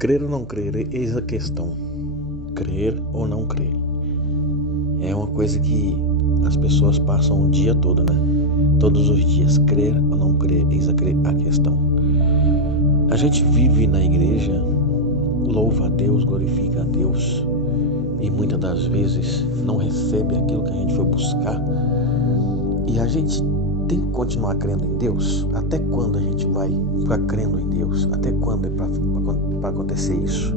Crer ou não crer, eis a questão. Crer ou não crer. É uma coisa que as pessoas passam o dia todo, né? Todos os dias. Crer ou não crer, eis a questão. A gente vive na igreja, louva a Deus, glorifica a Deus e muitas das vezes não recebe aquilo que a gente foi buscar. E a gente tem que continuar crendo em Deus? Até quando a gente vai ficar crendo em Deus? Até quando é para acontecer isso?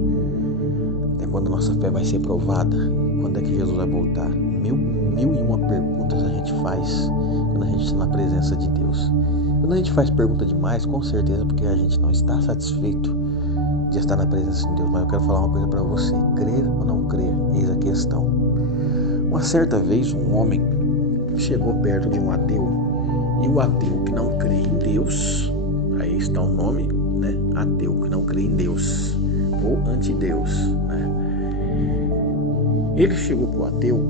Até quando nossa fé vai ser provada? Quando é que Jesus vai voltar? Mil e uma perguntas a gente faz quando a gente está na presença de Deus. Quando a gente faz pergunta demais, com certeza porque a gente não está satisfeito de estar na presença de Deus. Mas eu quero falar uma coisa para você: crer ou não crer, eis a questão. Uma certa vez um homem chegou perto de um ateu, e o ateu que não crê em Deus, aí está o nome, né? Ateu que não crê em Deus, ou antideus, né? Ele chegou para o ateu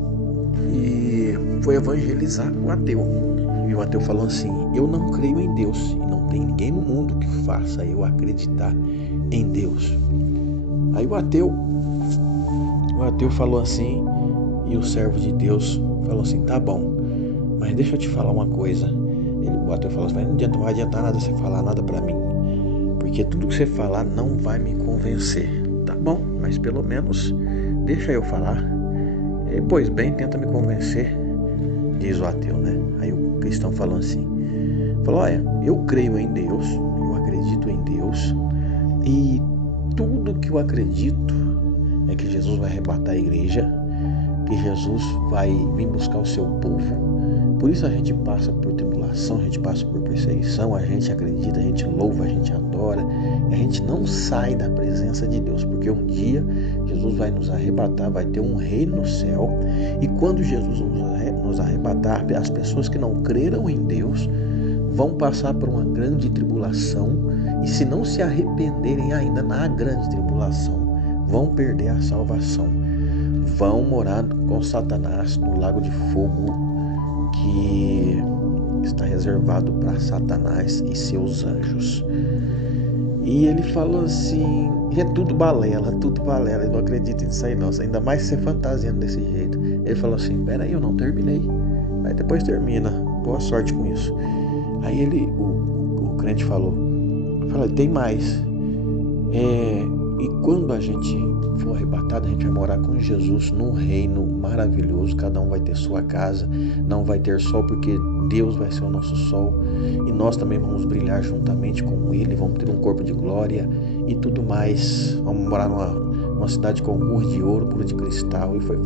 e foi evangelizar o ateu. E o ateu falou assim: eu não creio em Deus, e não tem ninguém no mundo que faça eu acreditar em Deus. Aí o ateu falou assim, e o servo de Deus falou assim: tá bom, mas deixa eu te falar uma coisa. O ateu falou assim: não vai adiantar nada você falar nada para mim, porque tudo que você falar não vai me convencer. Tá bom, mas pelo menos deixa eu falar. Pois bem, tenta me convencer, diz o ateu, né? Aí o cristão falou assim, olha, eu creio em Deus, eu acredito em Deus, e tudo que eu acredito é que Jesus vai arrebatar a igreja, que Jesus vai vir buscar o seu povo. Por isso a gente passa por tribulação, a gente passa por perseguição, a gente acredita, a gente louva, a gente adora, e a gente não sai da presença de Deus, porque um dia Jesus vai nos arrebatar, vai ter um reino no céu, e quando Jesus nos arrebatar, as pessoas que não creram em Deus vão passar por uma grande tribulação, e se não se arrependerem ainda na grande tribulação, vão perder a salvação, vão morar com Satanás no lago de fogo, que está reservado para Satanás e seus anjos. E ele falou assim: é tudo balela, ele não acredita nisso aí não, ainda mais se você fantasiando desse jeito. Ele falou assim: peraí, eu não terminei. Aí depois termina, boa sorte com isso. Aí o crente falou, tem mais. E quando a gente for arrebatado, a gente vai morar com Jesus num reino maravilhoso. Cada um vai ter sua casa, não vai ter sol, porque Deus vai ser o nosso sol, e nós também vamos brilhar juntamente com Ele, vamos ter um corpo de glória e tudo mais. Vamos morar numa cidade com muros de ouro, muro de cristal. E foi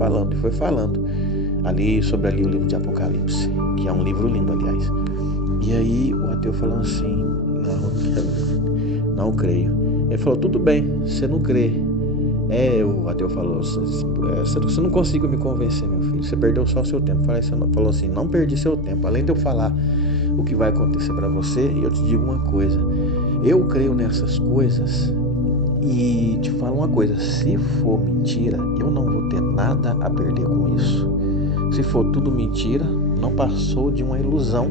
falando ali sobre o livro de Apocalipse, que é um livro lindo, aliás. E aí o ateu falou assim: não creio. Ele falou: tudo bem, você não crê. O ateu falou: você não conseguiu me convencer, meu filho, você perdeu só o seu tempo. Falou assim: não perdi seu tempo, além de eu falar o que vai acontecer para você, eu te digo uma coisa: eu creio nessas coisas, e te falo uma coisa: se for mentira, eu não vou ter nada a perder com isso. Se for tudo mentira, não passou de uma ilusão,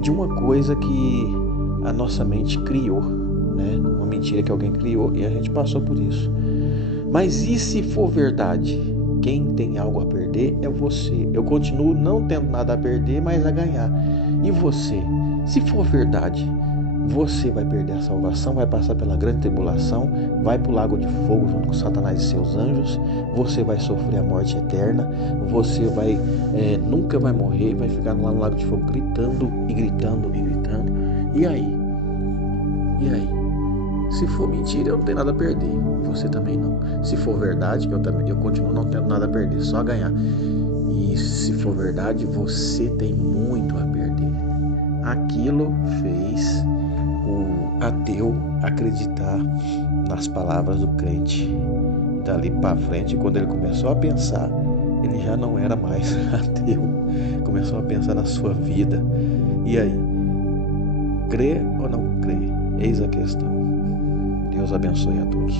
de uma coisa que a nossa mente criou, né? Uma mentira que alguém criou e a gente passou por isso. Mas e se for verdade? Quem tem algo a perder é você. Eu continuo não tendo nada a perder, mas a ganhar. E você? Se for verdade, você vai perder a salvação, vai passar pela grande tribulação, vai para o lago de fogo junto com Satanás e seus anjos, você vai sofrer a morte eterna, você nunca vai morrer, vai ficar lá no lago de fogo gritando e gritando e gritando. E aí? Se for mentira, eu não tenho nada a perder, você também não. Se for verdade, eu continuo não tendo nada a perder, só a ganhar. E se for verdade, você tem muito a perder. Aquilo fez o ateu acreditar nas palavras do crente. Dali para frente, quando ele começou a pensar, ele já não era mais ateu, começou a pensar na sua vida. E aí? Crê ou não crê? Eis a questão. Deus abençoe a todos.